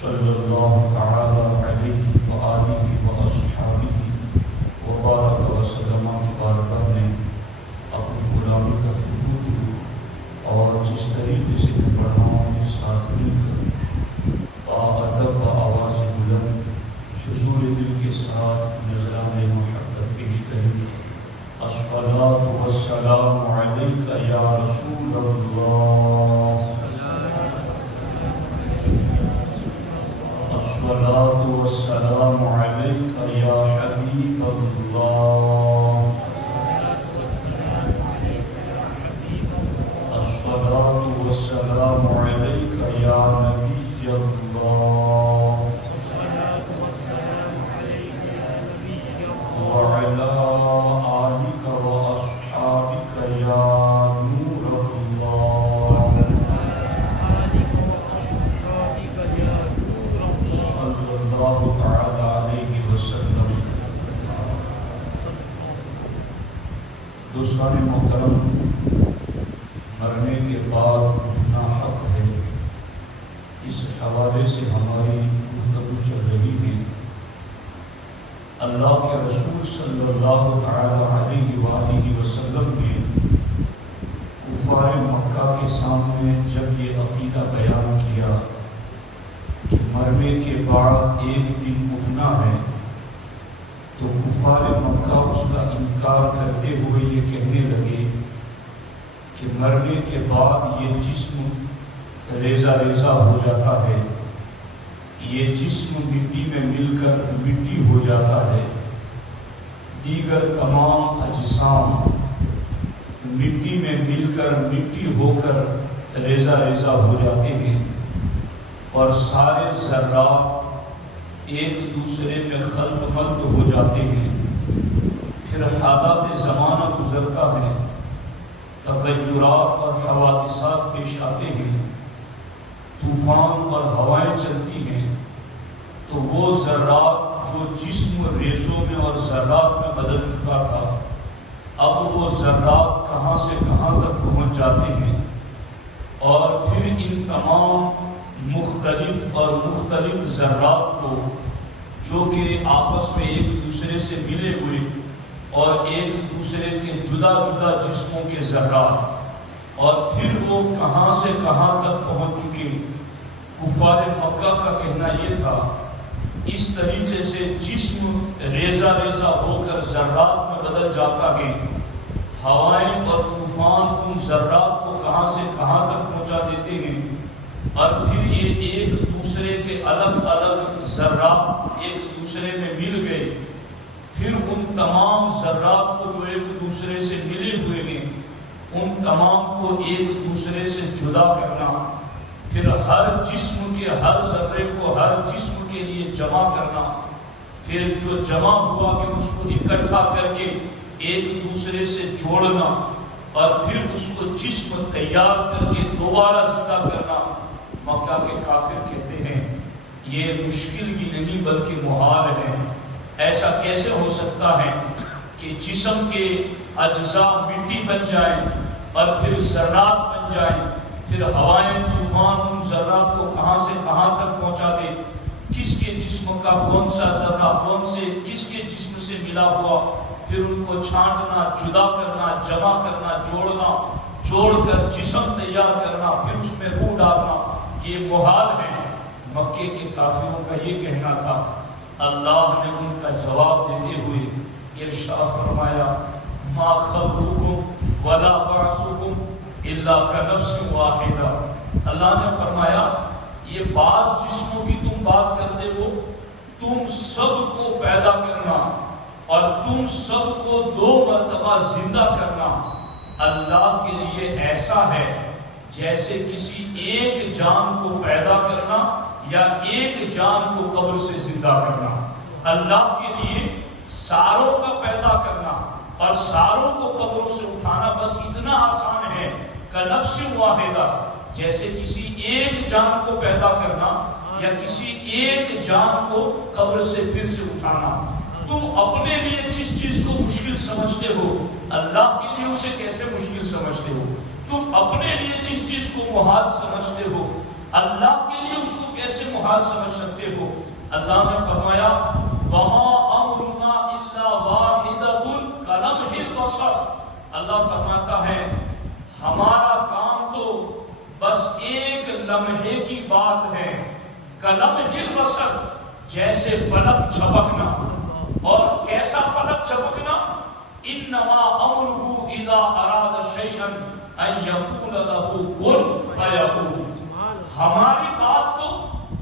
صلی اللہ تعالی علیہ وآلہ وأصحابہ وبارک وسلم کی بارگاہ میں اپنی غلامی کا ثبوت ہو اور جس طریقے سے پڑھاؤں کے ساتھ مل کر باادب آواز بلند حضور دل کے ساتھ نذران محبت پیش کریں۔ الصلاۃ والسلام علیک یا رسول اللہ، الصلاۃ والسلام علیک یا حبیب اللہ، الصلاۃ والسلام علیک یا نبی اللہ، وعلی آلک واصحابک یا نور اللہ، صلی اللہ تعالی علیہ وسلم۔ دوستان محترم، مرنے کے بعد اٹھنا حق ہے، اس حوالے سے ہماری گفتگو چل رہی ہے۔ اللہ کے رسول صلی اللہ تعالی علیہ وآلہ وسلم نے کفار مکہ کے سامنے جب یہ عقیدہ بیان کیا کہ مرنے کے بعد ایک دن اٹھنا ہے، تو کفار مکہ اس کا انکار کرتے ہوئے یہ کہنے لگے کہ مرنے کے بعد یہ جسم ریزہ ریزہ ہو جاتا ہے، یہ جسم مٹی میں مل کر مٹی ہو جاتا ہے، دیگر تمام اجسام مٹی میں مل کر مٹی ہو کر ریزہ ریزہ ہو جاتے ہیں، اور سارے ذرات ایک دوسرے میں خلط ملط ہو جاتے ہیں۔ پھر حالات زمانہ گزرتا ہے، تغیرات اور حوادثات پیش آتے ہیں، طوفان اور ہوائیں چلتی ہیں، تو وہ ذرات جو جسم ریزوں میں اور ذرات میں بدل چکا تھا، اب وہ ذرات کہاں سے کہاں تک پہنچ جاتے ہیں، اور پھر ان تمام مختلف اور مختلف ذرات کو جو کہ آپس میں ایک دوسرے سے ملے ہوئے اور ایک دوسرے کے جدا جدا جسموں کے ذرات، اور پھر وہ کہاں سے کہاں تک پہنچ چکے۔ کفار مکہ کا کہنا یہ تھا اس طریقے سے جسم ریزہ ریزہ ہو کر ذرات میں بدل جاتا ہے، ہوائیں اور طوفان ان ذرات کو کہاں سے کہاں تک پہنچا دیتے ہیں، اور پھر یہ ایک دوسرے کے الگ الگ ذرات ایک دوسرے میں مل گئے۔ پھر ان تمام ذرات کو جو ایک دوسرے سے ملے ہوئے ہیں، ان تمام کو ایک دوسرے سے جدا کرنا، پھر ہر جسم کے ہر ذرے کو ہر جسم کے لیے جمع کرنا، پھر جو جمع ہوا کہ اس کو اکٹھا کر کے ایک دوسرے سے جوڑنا، اور پھر اس کو جسم تیار کر کے دوبارہ زندہ کرنا۔ مکہ کے کافر کہتے ہیں یہ مشکل ہی نہیں بلکہ محال ہے، ایسا کیسے ہو سکتا ہے کہ جسم کے اجزاء مٹی بن جائیں اور پھر ذرات بن جائیں، پھر ہوائیں طوفان ان ذرات کو کہاں سے کہاں تک پہنچا دے، کس کے جسم کا کون سا ذرہ کون سے کس کے جسم سے ملا ہوا، پھر ان کو چھانٹنا، جدا کرنا، جمع کرنا، جوڑنا، جوڑ کر جسم تیار کرنا، پھر اس میں روح ڈالنا، یہ محال ہے۔ مکے کے کافروں کا یہ کہنا تھا۔ اللہ نے ان کا جواب دیتے ہوئے ارشاد فرمایا ما خلقکم ولا بعثکم الا كنفس واحدہ۔ اللہ نے فرمایا یہ بعض جسموں کی تم بات کرتے ہو، تم سب کو پیدا کرنا اور تم سب کو دو مرتبہ زندہ کرنا اللہ کے لیے ایسا ہے جیسے کسی ایک جان کو پیدا کرنا یا ایک جان کو قبر سے زندہ کرنا۔ اللہ کے لیے ساروں کا پیدا کرنا اور ساروں کو قبروں سے اٹھانا بس اتنا آسان ہے کہ نفس واحدہ، جیسے کسی ایک جان کو پیدا کرنا یا کسی ایک جان کو قبر سے پھر سے اٹھانا۔ تم اپنے لیے جس چیز کو مشکل سمجھتے ہو اللہ کے لیے اسے کیسے مشکل سمجھتے ہو؟ تم اپنے لیے جس چیز کو محال سمجھتے ہو اللہ کے لیے اس کو کیسے محال سمجھ اللہ نے فرمایا وَمَا أَمْرُنَا إِلَّا وَاحِدَةٌ كَلَمْحِ الْبَصَرِ، اللہ فرماتا ہے ہمارا کام تو بس ایک لمحے کی بات ہے، کلمح البصر، جیسے پلک جھپکنا۔ اور کیسا پلک جھپکنا؟ انما امرہ اذا اراد شیئا ان یقول لہ کن فیکون، ہماری بات تو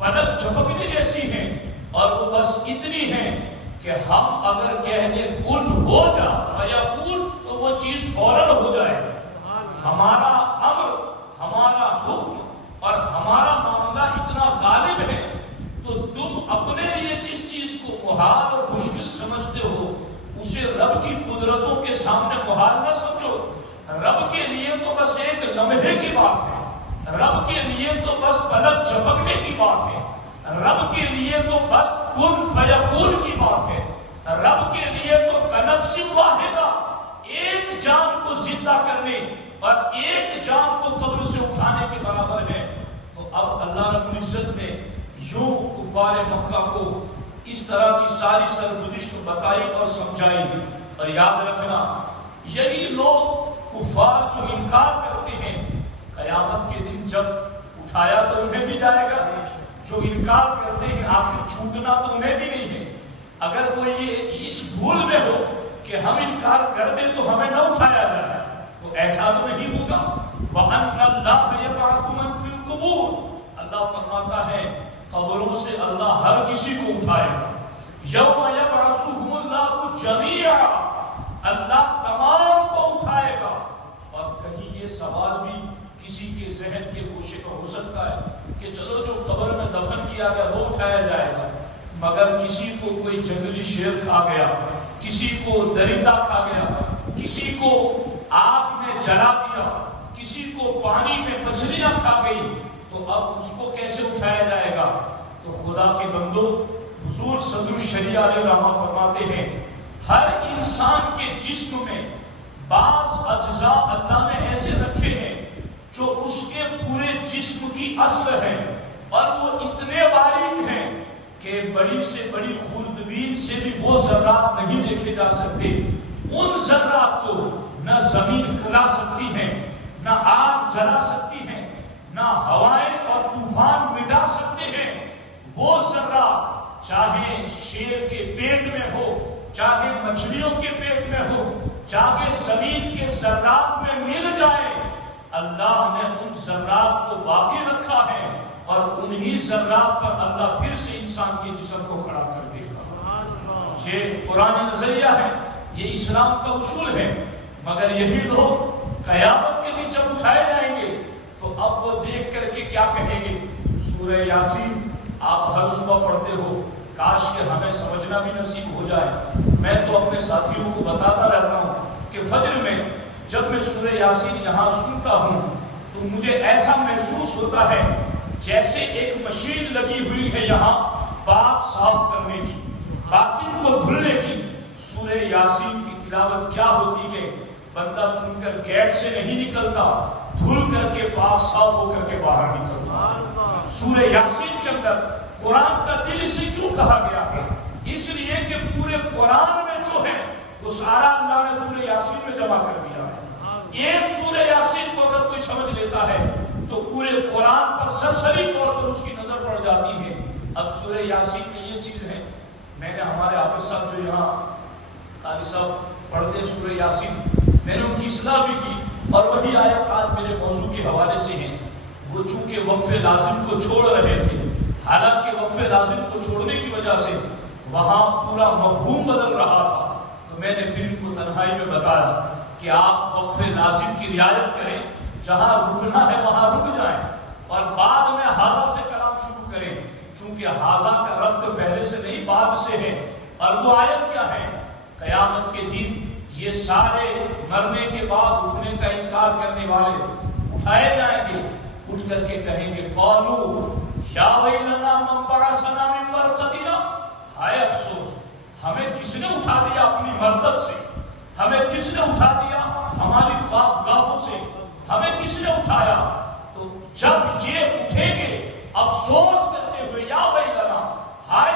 پلک جھپکنے جیسی ہے اور وہ بس اتنی ہے کہ ہم اگر کہہ دیں کن ہو جا فیکون تو وہ چیز فوراً ہو جائے۔ ہمارا امر، ہمارا حکم اور ہمارا معاملہ اتنا غالب ہے، تو تم اپنے لیے جس چیز کو محال اور مشکل سمجھتے ہو اسے رب کی قدرتوں کے سامنے محال نہ سمجھو۔ رب کے لیے تو بس ایک لمحے کی بات ہے، رب کے لیے تو بس پلک جھپکنے کی بات ہے، رب کے لیے تو بس کن فیکون کی بات ہے، رب کے لیے تو کنفس واحدہ، ایک جان کو زندہ کرنے اور ایک جان کو قبر سے اٹھانے کے برابر ہے۔ تو اب اللہ رب العزت نے یوں کفار مکہ کو اس طرح کی ساری سرگزشت بتائی اور سمجھائی۔ اور یاد رکھنا یہی لوگ کفار جو انکار کرتے ہیں قیامت کے دن جب اٹھایا تو انہیں بھی جائے گا، جو انکار کرتے ہیں آخر چھوٹنا تو انہیں بھی نہیں ہے۔ اگر کوئی یہ اس بھول میں ہو کہ ہم انکار کر دیں تو ہمیں نہ اٹھایا جائے تو ایسا تو نہیں ہوگا۔ وَأَنَّ اللَّهَ يَبْعَثُ مَن فِي الْقُبُورِ، اللہ فرماتا ہے قبروں سے اللہ ہر کسی کو اٹھائے گا۔ یوم یبعثہم اللہ جمیعا، اللہ تمام کو اٹھائے گا۔ اور کہیں یہ سوال بھی کسی کے ذہن کے گوشے میں ہو سکتا ہے کہ چلو جو قبر میں دفن کیا گیا وہ اٹھایا جائے گا، مگر کسی کو کوئی جنگلی شیر کھا گیا، کسی کو درندہ کھا گیا، کسی کو آگ میں جلا دیا، کسی کو پانی میں مچھلیاں کھا گئی، تو اب اس کو کیسے اٹھایا جائے گا؟ تو خدا کے بندو، حضور صدر الشریعہ علیہ الرحمہ فرماتے ہیں ہر انسان کے جسم میں بعض اجزاء اللہ نے ایسے رکھے ہیں جو اس کے پورے جسم کی اصل ہے، اور وہ اتنے باریک ہیں کہ بڑی سے بڑی خوردبین سے بھی وہ ذرات نہیں دیکھے جا سکتے۔ ان ذرات کو نہ زمین کھلا سکتی ہے، نہ آگ جلا سکتی ہے، نہ ہوائیں اور طوفان مٹا سکتے ہیں۔ وہ ذرات چاہے شیر کے پیٹ میں ہو، چاہے مچھلیوں کے پیٹ میں ہو، چاہے زمین کے ذرات میں مل جائے، اللہ نے ان ذرات کو باقی رکھا ہے، اور انہی ذرات پر اللہ پھر سے انسان کے جسم کو کھڑا کر دے گا۔ یہ قرآن نظریہ ہے، یہ اسلام کا اصول ہے، مگر یہی لوگ قیامت کے دن جب اٹھائے جائیں گے تو اب وہ دیکھ کر کے کیا کہیں گے؟ سورہ یاسین آپ ہر صبح پڑھتے ہو، کاش کہ ہمیں سمجھنا بھی نصیب ہو جائے۔ میں تو اپنے ساتھیوں کو بتاتا رہتا ہوں کہ فجر میں جب میں سورہ یاسین یہاں سنتا ہوں تو مجھے ایسا محسوس ہوتا ہے جیسے ایک مشین لگی ہوئی ہے یہاں پاک صاف کرنے کی، باطن کو دھلنے کی۔ سورہ یاسین کی تلاوت کیا ہوتی ہے، بندہ سن کر گیٹ سے نہیں نکلتا، دھل کر کے پاک صاف ہو کر کے باہر نکلتا۔ سورہ یاسین کے اندر قرآن کا دل اسے کیوں کہا گیا ہے؟ اس لیے کہ پورے قرآن میں جو ہے وہ سارا اللہ نے سورہ یاسین میں جمع کر دیا ہے۔ ایک سورہ یاسین کو اگر کوئی سمجھ لیتا ہے تو پورے قرآن پر سرسری طور پر اس کی نظر پڑ جاتی ہے۔ اب سورہ یاسین میں یہ چیز ہے، میں نے ہمارے حافظ صاحب جو یہاں قاری صاحب پڑھتے سورہ یاسین، میں نے ان کی اصلاح بھی کی، اور وہی آیت آج میرے موضوع کے حوالے سے ہیں۔ وہ چونکہ وقف لازم کو چھوڑ رہے تھے، حالانکہ وقف لازم کو چھوڑنے کی وجہ سے وہاں پورا مفہوم بدل رہا تھا، تو میں نے پھر ان کو تنہائی میں بتایا کہ آپ وقف لازم کی رعایت کریں، جہاں رکنا ہے وہاں رک جائیں، اور بعد میں حاضہ سے کلام شروع کریں، چونکہ حاضہ کا ربط پہلے سے نہیں بعد سے ہے۔ اور وہ آیت کیا ہے؟ قیامت کے دن یہ سارے مرنے کے بعد اٹھنے کا انکار کرنے والے اٹھائے جائیں گے، اٹھ کر کے کہیں گے قالوا یا ویلنا من بعثنا من مرقدنا، ہائے افسوس ہمیں کس نے اٹھا دیا اپنی مرتب سے، ہمیں کس نے اٹھا دیا ہماری خواب گاہوں سے، ہمیں کس نے اٹھایا؟ تو جب یہ اٹھیں گے افسوس کرتے ہوئے یا ویلنا، ہائے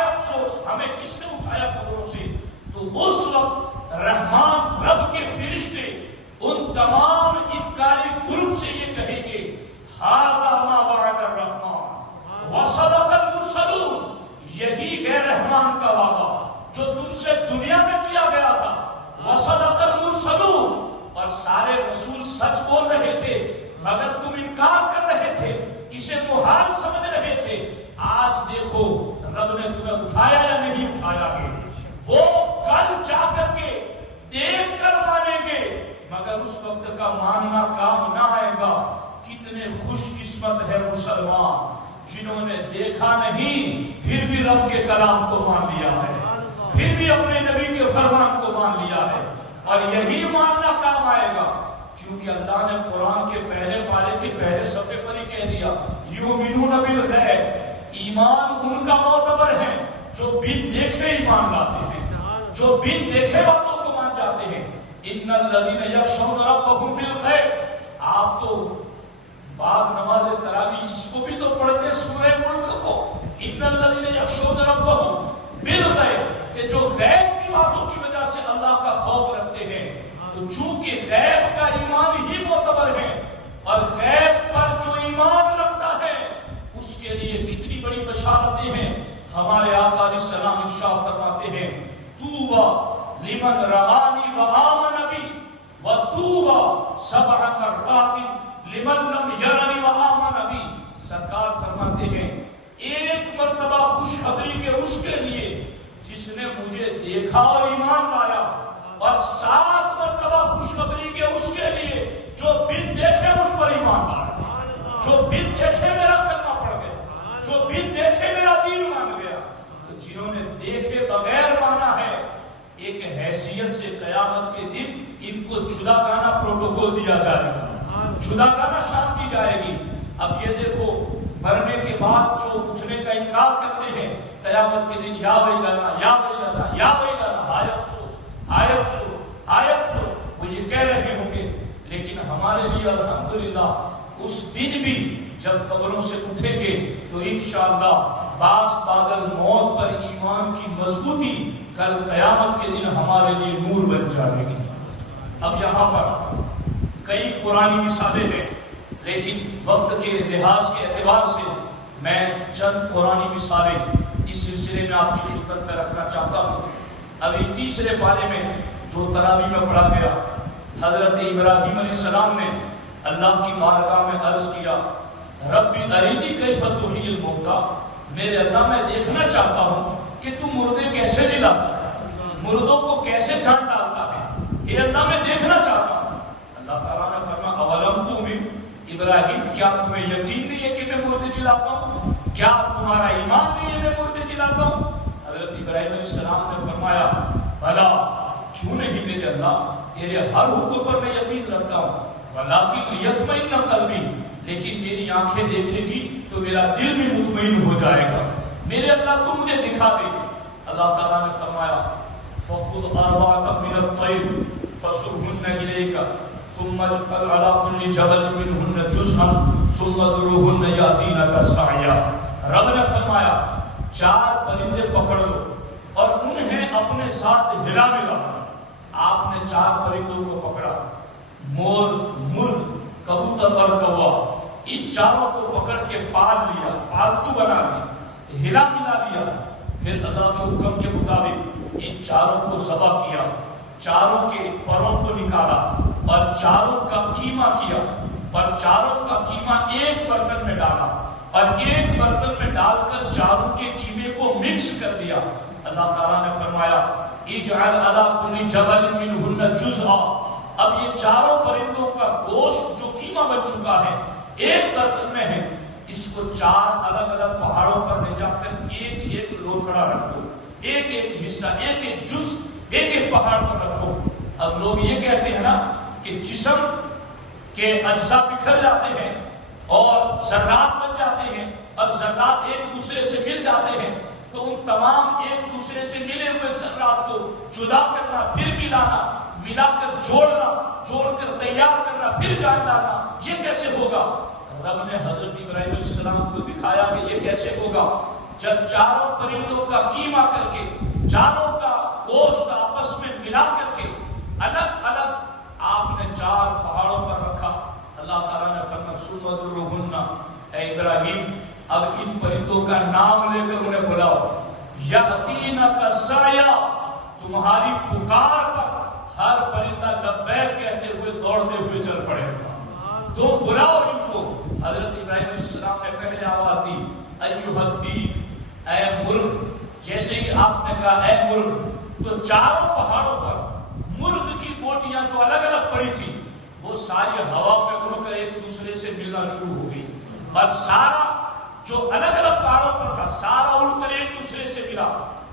مسلمان جنہوں نے دیکھا نہیں پھر بھی رب کے کلام کو مان لیا ہے، پھر بھی اپنے نبی کے فرمان کو مان لیا ہے، اور یہی ماننا کام آئے گا، کیونکہ اللہ نے قرآن کے پہلے پارے کے پہلے صفحے پر ہی کہہ دیا یؤمنون بالغیب، ایمان ان کا معتبر ہے جو بن دیکھے ایمان لاتے ہیں، جو بن دیکھے باتوں کو مان جاتے ہیں۔ ان الذین یخشون ربهم بالغیب، آپ تو بعد نماز تراویح اس کو بھی تو پڑھتے ہیں سورہ ملک کو، ان الذین یخشون ربهم بالغیب، کہ جو غیب کی باتوں کی وجہ سے اللہ کا خوف رکھتے ہیں۔ تو چونکہ غیب کا ایمان ہی معتبر ہے، اور غیب پر جو ایمان رکھتا ہے اس کے لیے کتنی بڑی بشارتیں ہیں۔ ہمارے آقا علیہ السلام ارشاد فرماتے ہیں طوبی لمن رآنی وآمن بی وطوبی سبع مرات لمن لم یرنی وآمن بی۔ سرکار فرماتے ہیں ایک مرتبہ خوشخبری کے اس کے لیے جس نے مجھے دیکھا اور ایمان لایا، اور 7 مرتبہ خوشخبری کے اس کے لیے جو بن دیکھے مجھ پر ایمان لایا، جو بن دیکھے میرا کلمہ پڑھ گیا، جو بن دیکھے میرا دین مان گیا۔ تو جنہوں نے دیکھے بغیر مانا ہے، ایک حیثیت سے قیامت کے دن ان کو جدا کرنا پروٹوکول دیا جائے گا، جدا کرنا شان کی جائے گی۔ اب یہ دیکھو مرنے کے بعد جو اٹھنے کا انکار کرتے ہیں، قیامت کے دن یا ویلنا یا ویلنا یا ویلنا، ہائے افسوس ہائے افسوس ہائے افسوس، وہ یہ کہہ رہے ہوں گے۔ لیکن ہمارے لیے الحمدللہ اس دن بھی جب قبروں سے اٹھیں گے تو انشاءاللہ باس بادل موت پر ایمان کی مضبوطی کل قیامت کے دن ہمارے لیے نور بن جائے گی۔ اب یہاں پر کئی قرآنی مثالیں ہیں، لیکن وقت کے لحاظ کے اعتبار سے میں چند قرآنی مثالیں اس سلسلے میں آپ کی خدمت میں رکھنا چاہتا ہوں۔ ابھی 3 پارے میں جو تراویح میں پڑھا گیا، حضرت ابراہیم علیہ السلام نے اللہ کی بارگاہ میں عرض کیا ربی ارینی کیف تحیی الموتیٰ، میرے اللہ میں دیکھنا چاہتا ہوں کہ تو مردے کیسے جلاتا ہے، مردوں کو کیسے جان ڈالتا ہے، اے اللہ میں دیکھنا چاہتا ہوں۔ اللہ تعالیٰ نے فرمایا اولم تؤمن، ابراہیم کیا تمہیں یقین نہیں ہے کہ میں مردے جلاتا ہوں؟ کیا تمہارا ایمان نہیں ہے میں مردے جلاتا ہوں؟ حضرت ابراہیم علیہ السلام نے فرمایا بھلا کیوں نہیں میرے اللہ، تیرے ہر حکم پر میں یقین رکھتا ہوں، ولیکن لیطمئن قلبی، لیکن میری آنکھیں دیکھے گی تو میرا دل بھی مطمئن ہو جائے گا، میرے اللہ تم مجھے دکھا دے۔ اللہ تعالیٰ نے فرمایا فخذ أربعة من الطير فصرهن إليك ثم اجعل على كل جبل منهن جزءا ثم ادعوهن يأتينك سعيا۔ رب نے فرمایا 4 پرندے پکڑ لو اور انہیں اپنے ساتھ ہلا ملا۔ آپ نے 4 پرندوں کو پکڑا، مور، مرغ، کبوتر اور کوا، ان 4 کو پکڑ کے پال لیا، پالتو بنا لیا، ہلا ملا لیا۔ پھر اللہ کے حکم کے مطابق ان 4 کو ذبح کیا، 4 کے پروں کو نکالا اور 4 کا قیمہ کیا، اور 4 کا قیمہ ایک برتن میں ڈالا، اور ایک برتن میں ڈال کر 4 کے قیمے کو مکس کر دیا۔ اللہ تعالیٰ نے فرمایا اجعل علی کل جبل منہن جزءا، اب یہ 4 پرندوں کا گوشت جو قیمہ بن چکا ہے ایک برتن میں ہے، اس کو 4 الگ الگ پہاڑوں پر لے جا کر ایک ایک لوتھڑا رکھو، ایک ایک حصہ، ایک ایک جز ایک ایک پہاڑ پر رکھو۔ اب لوگ یہ کہتے ہیں نا کہ جسم کے اجزاء بکھر جاتے ہیں اور ذرات بن جاتے ہیں، اور ذرات ایک دوسرے سے مل جاتے ہیں، تو ان تمام ایک دوسرے سے ملے ہوئے ذرات کو جدا کرنا، پھر ملانا، ملا کر جوڑنا، جوڑ کر تیار کرنا، پھر جان ڈالنا، یہ کیسے ہوگا؟ رب نے حضرت ابراہیم علیہ السلام کو دکھایا کہ یہ کیسے ہوگا، جب 4 پرندوں کا قیمہ کر کے 4 کا گوشت آپس میں ملا کر کے الگ الگ آپ نے 4 پہاڑوں پر رکھا۔ اللہ تعالیٰ نے فرمایا ثم ادعوهن، اے ابراہیم اب ان پرندوں کا نام لے کر انہیں بلاؤ، یأتینک سعیا، تمہاری پکار پر ہر پرندہ لبیک کہتے ہوئے دوڑتے ہوئے چل پڑے گا، تم بلاؤ ان کو۔ حضرت ابراہیم علیہ السلام نے پہلے آواز دی ایھا الدیک، اے مرغ، جیسے ہی آپ نے کہا اے مرغ، تو 4 پہاڑوں پر مرغ کی بوٹیاں جو الگ الگ پڑی تھی وہ ساری ہوا میں اڑ کر ایک دوسرے سے ملنا شروع ہو گئی، اور سارا جو الگ الگ پہاڑوں پر تھا سارا اڑ کر ایک دوسرے سے ملا،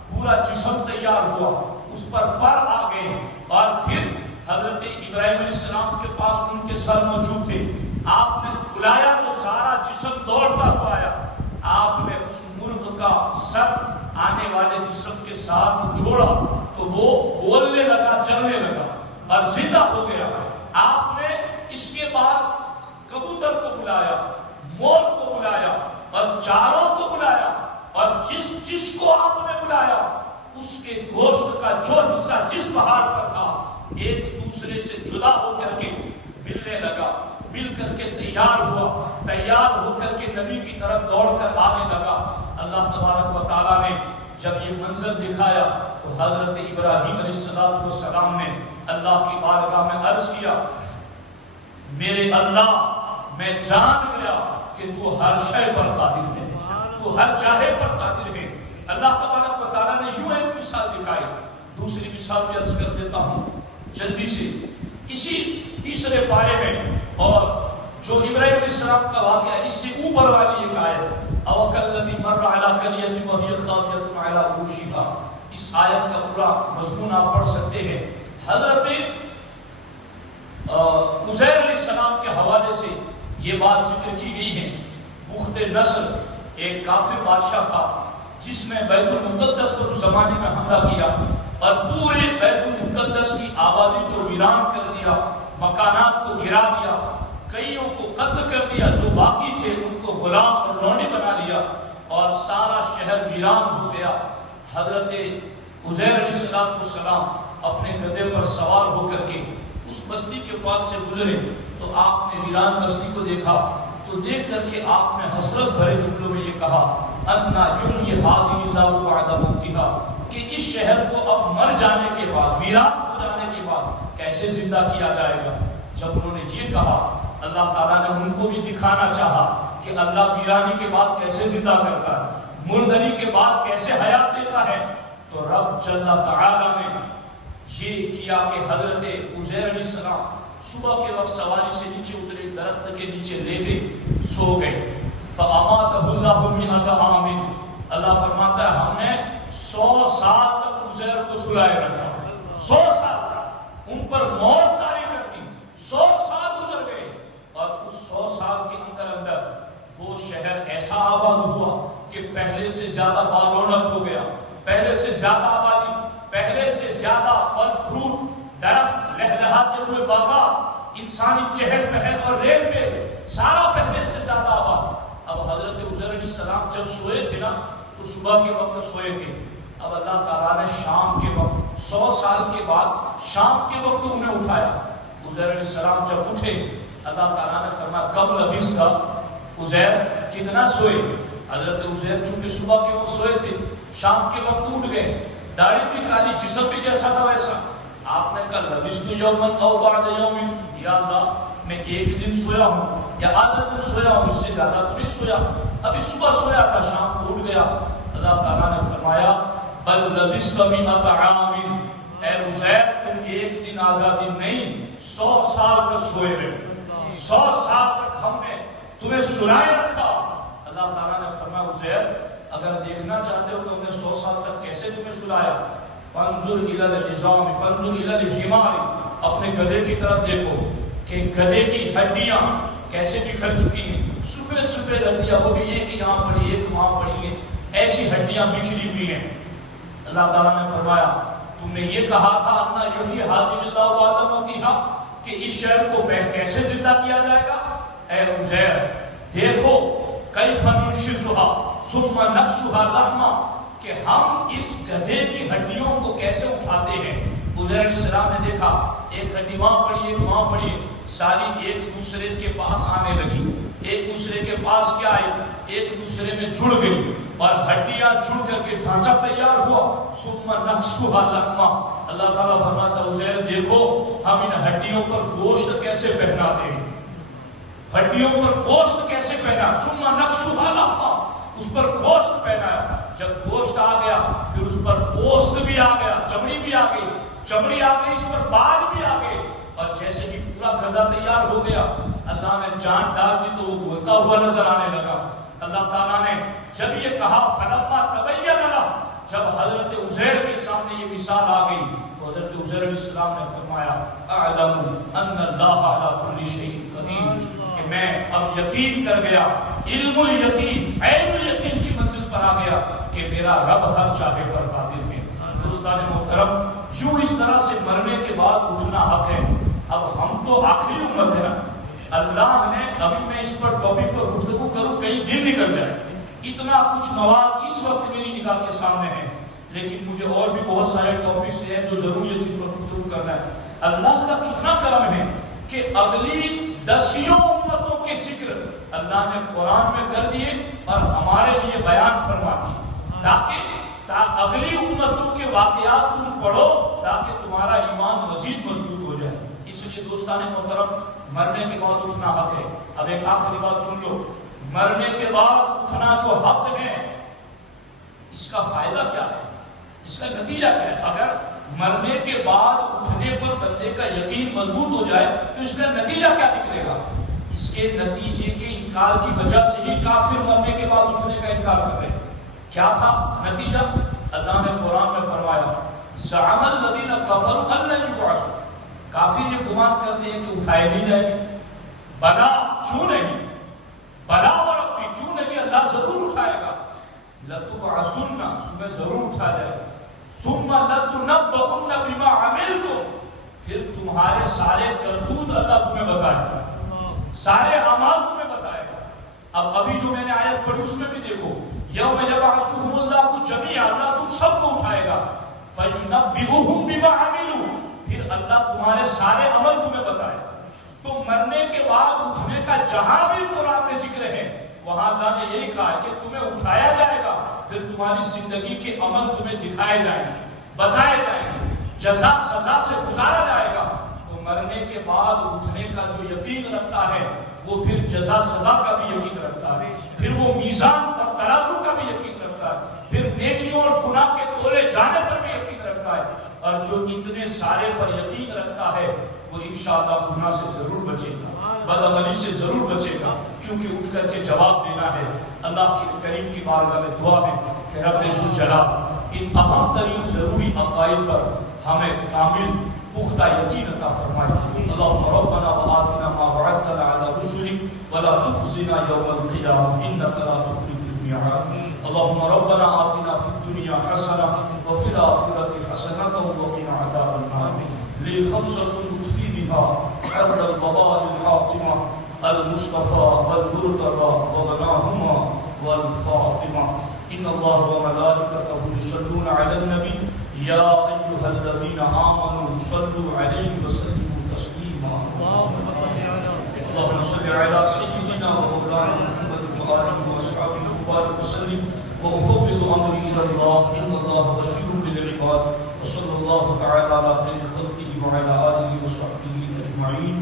پورا جسم تیار ہوا، اس پر آ گئے، اور پھر حضرت ابراہیم علیہ السلام کے پاس ان کے سر موجود تھے، آپ نے بلایا تو سارا جسم دوڑتا ہوا آیا، آپ نے اس مرغ کا سر آنے والے جسم کے ساتھ جوڑا تو وہ بولنے لگا، چلنے لگا اور زندہ ہو گیا۔ آپ نے اس کے بعد کبوتر کو بلایا، مور کو بلایا اور چاروں کو بلایا، اور جس کو آپ نے بلایا اس کے گوشت کا جو حصہ جس پہاڑ پر تھا ایک دوسرے سے جدا ہو کر کے ملنے لگا، مل کر کے تیار ہوا، تیار ہو کر کے نبی کی طرف دوڑ کر آنے لگا۔ اللہ تبارک و تعالیٰ نے جب یہ منظر دکھایا تو حضرت ابراہیم علیہ السلام نے اللہ کی بارگاہ میں عرض کیا، میرے اللہ، میں جان گیا کہ تو ہر شے پر قادر ہے، تو ہر چاہے پر قادر ہے۔ اللہ تبارک و تعالیٰ نے یوں ایک مثال دکھائی، دوسری مثال بھی عرض کر دیتا ہوں جلدی سے، اسی تیسرے پارے میں، اور جو ابراہیم علیہ السلام کا واقعہ ہے اس سے اوپر والی ایک آیت، او کالذی مر علی قریۃ وہی خاویۃ علی عروشہا، اس آیت کا پورا مضمون آپ پڑھ سکتے ہیں۔ حضرت عزیر علیہ السلام کے حوالے سے یہ بات ذکر کی گئی ہے، بخت نصر ایک کافر بادشاہ تھا جس نے بیت المقدس پر اس زمانے میں حملہ کیا اور پورے بیت المقدس کی آبادی کو ویران کر دیا، مکانات کو گرا دیا، کئیوں کو قتل کر دیا، جو باقی تھے ان کو غلام اور لونڈے بنا لیا اور سارا شہر ویران ہو گیا۔ حضرت عزیر علیہ السلام اپنے گدھے پر سوار ہو کر کے اس بستی کے پاس سے گزرے تو آپ نے ویران بستی کو دیکھا، تو دیکھ کر کے آپ نے حسرت بھرے جملوں میں یہ کہا، انا یحیی ہذہ اللہ بعد موتھا، کہ اس شہر کو اب مر جانے کے بعد، ویران ہو جانے کے بعد کیسے زندہ کیا جائے گا۔ جب انہوں نے یہ کہا اللہ تعالیٰ نے ان کو بھی دکھانا چاہا کہ اللہ ویرانی کے بعد کیسے زندہ کرتا ہے، مردنی کے بعد کیسے حیات دیتا ہے، تو رب جل تعالیٰ نے یہ کیا کہ حضرت عزیر علیہ السلام صبح کے وقت سواری سے نیچے اترے، درخت کے نیچے لیٹے سو گئے، فَأَمَاتَهُ اللَّهُ مِئَةَ عَامٍ، اللہ فرماتا ہے ہم نے 100 سال تک عزیر کو سلائے رکھا، 100 سال تک ان پر موت طاری کر دی، 100 سال گزر گئے، اور اس 100 سال کے اندر وہ شہر ایسا آباد ہوا کہ پہلے سے زیادہ بارونق ہو گیا، پہلے سے زیادہ آبادی، پہلے سے زیادہ پھل فروٹ، درخت، لہلہاتے ہوئے باغات، انسانی چہل پہل اور ریل پہ سارا پہلے سے زیادہ آباد۔ اب حضرت عزیر علیہ السلام جب سوئے تھے نا تو صبح کے وقت سوئے تھے، اب اللہ تعالیٰ نے شام کے وقت 100 سال کے بعد شام کے وقت انہیں اٹھایا۔ عزیر علیہ السلام جب اٹھے اللہ تعالیٰ نے فرمایا کم لبثت، عزیر کتنا سوئے؟ حضرت عزیر چونکہ صبح کے وقت سوئے تھے، شام کے وقت اٹھ گئے، داڑھی بھی کالی، جسم بھی جیسا تھا ویسا۔ آپ نے کہا لبثت یوما او بعد یوم، یا اللہ میں ایک دن سویا ہوں یا آدھا دن سویا ہوں، اس سے زیادہ تو نہیں سویا، ابھی صبح سویا تھا شام کو اٹھ گیا۔ اللہ تعالیٰ نے فرمایا بل لبثت مئۃ عام، اے عزیر تم ایک دن آدھا دن نہیں 100 سال تک سوئے رہے، 100 سال تک ہم نے تمہیں سلائے رکھا۔ اللہ تعالیٰ نے فرمایا عزیر اگر دیکھنا چاہتے ہو کہ ہم نے 100 سال تک کیسے تمہیں سلایا، فانظر الی العظام فانظر الی الحمار، اپنے گدھے کی طرف دیکھو کہ گدھے کی ہڈیاں کیسے بکھر چکی ہیں، سفید سفید ہڈیاں، وہ بھی ایک یہاں پڑی ایک وہاں پڑی ہے، ایسی ہڈیاں بکھری ہوئی ہیں۔ اللہ تعالیٰ نے فرمایا تم نے یہ کہا تھا انا یحیی ہذہ اللہ بعد موتھا، کہ اس شہر کو کیسے زندہ کیا جائے گا۔ اے عزیر دیکھو کیف ننشزھا ثم نکسھا لحما، کہ ہم اس گدھے کی ہڈیوں کو کیسے اٹھاتے ہیں۔ عزیر علیہ السلام نے دیکھا ایک ہڈی وہاں پڑی ایک وہاں پڑی، ساری ایک دوسرے کے پاس آنے لگی، ایک دوسرے کے پاس کیا آئی، ایک دوسرے میں جڑ گئی اور ہڈیاں جڑ کر کے ڈھانچہ تیار ہوا۔ ثم نکسھا لحما، اللہ تعالیٰ فرماتا عزیر دیکھو ہم ان ہڈیوں پر گوشت کیسے پہناتے ہیں، ہڈیوں پر گوشت کیسے پہنا۔ ثم نکسھا لحما، اس پر گوشت پہنایا، جب گوشت آ گیا پھر اس پر پوست بھی آ گیا، چمڑی بھی آ گئی، چمڑی آ گئی، اس پر بال بھی آ گئے، اور جیسے کہ پورا گدھا تیار ہو گیا اللہ نے جان ڈال دی تو وہ بولتا ہوا نظر آنے لگا۔ اللہ تعالیٰ نے جب یہ کہا فلما تبین لہ، جب حضرت عزیر کے سامنے یہ مثال آ گئی تو حضرت عزیر علیہ السلام نے فرمایا اعلم ان اللہ علی کل شیء قدیر، کہ میں اب یقین کر گیا، علم الیقین، عین الیقین کی منزل پر آ گیا کہ میرا رب ہر چاہے پر قادر ہے۔ دوستان محترم، یوں اس طرح سے مرنے کے بعد اٹھنا حق ہے۔ اب ہم تو آخری امت ہے نا، اللہ نے ابھی میں اس پر ٹاپک پر گفتگو کروں کئی دن نکل جائے، اتنا کچھ مواد اس وقت میری نگاہ کے سامنے ہے، لیکن مجھے اور بھی بہت سارے ٹاپکس ہیں جو ضروری ہے جن پر گفتگو کرنا ہے۔ اللہ کا کتنا کرم ہے کہ اگلی 10 امتوں کے ذکر اللہ نے قرآن میں کر دیے اور ہمارے لیے بیان فرما دیے، تاکہ اگلی امتوں کے واقعات تم پڑھو تاکہ تمہارا ایمان مزید مضبوط ہو جائے۔ اس لیے دوستان محترم، مرنے کے بعد اٹھنا حق ہے۔ اب ایک آخری بات سن لو، مرنے کے بعد اٹھنا جو حق ہے، اس کا فائدہ کیا ہے، اس کا نتیجہ کیا ہے؟ اگر مرنے کے بعد اٹھنے پر بندے کا یقین مضبوط ہو جائے تو اس کا نتیجہ کیا نکلے گا؟ اس کے نتیجے کے انکار کی وجہ سے ہی کافر مرنے کے بعد اٹھنے کا انکار کر رہے ہیں۔ کیا تھا نتیجہ؟ اللہ نے قرآن میں فرمایا زعم الذین کفروا ان لن یبعثوا، کافر یہ گمان کرتے ہیں کہ اٹھائے نہیں جائیں گے۔ بلا، کیوں نہیں؟ بلا و ربی، کیوں نہیں؟ اللہ ضرور اٹھائے گا۔ لتبعثن، تمہیں ضرور اٹھایا جائے گا۔ ثم لتنبؤن بما عملتم، پھر تمہارے سارے کرتوت اللہ تمہیں بتائے گا، سارے اعمال تمہیں بتائے گا۔ اب ابھی جو میں نے آیت پڑھی اس میں بھی دیکھو، یوم یبعثہم اللہ جمیعا، اللہ تم سب کو اٹھائے گا، فینبئہم بما عملوا، پھر اللہ تمہارے سارے عمل تمہیں بتائے گا۔ تو مرنے کے بعد اٹھنے کا جہاں بھی قرآن میں ذکر ہے وہاں اللہ نے یہی کہا کہ تمہیں اٹھایا جائے گا، پھر تمہاری زندگی کے عمل تمہیں دکھائے جائیں گے، بتائے جائیں گے، جزا سزا سے گزارا جائے گا۔ تو مرنے کے بعد اٹھنے کا جو یقین رکھتا ہے وہ پھر جزا سزا کا بھی یقین رکھتا ہے، پھر وہ میزان اور ترازو کا بھی یقین رکھتا ہے، پھر نیکیوں اور گناہ کے تولے جانے پر بھی یقین رکھتا ہے۔ اور جو اتنے سارے پر یقین رکھتا ہے وہ انشاءاللہ گناہ سے ضرور بچے گا، بدعملی سے ضرور بچے گا، کیونکہ اٹھ کر کے جواب دینا ہے۔ اللہ کے کریم کی بارگاہ میں دعا ہے کہ رب ذوالجلال ان اہم ترین ضروری عقائد پر ہمیں کامل پختہ یقین عطا فرمائے۔ اللہم ربنا وآتنا ما وعدتنا علی رسلک ولا تخزنا یوم القیامہ انک لا تخلف الميعاد۔ اللہم ربنا آتنا فی الدنیا حسنہ وفی الآخرۃ حسنۃ وقنا عذاب النار۔ لخمسۃ تطفی بها حد الوباء الحاطمہ المصطفى والمرتضى وبناهما والفاطمة۔ إن الله وملائكته يصلون على النبي يا أيها الذين آمنوا صلوا عليه وسلموا تسليما۔ اللهم صل على سيدنا ومولانا محمد وآله وأصحابه وبارك وسلم وأفوض أمري إلى الله إن الله بشير بالعباد وصلى الله تعالى على خير خلقه وعلى آله وصحبه أجمعين۔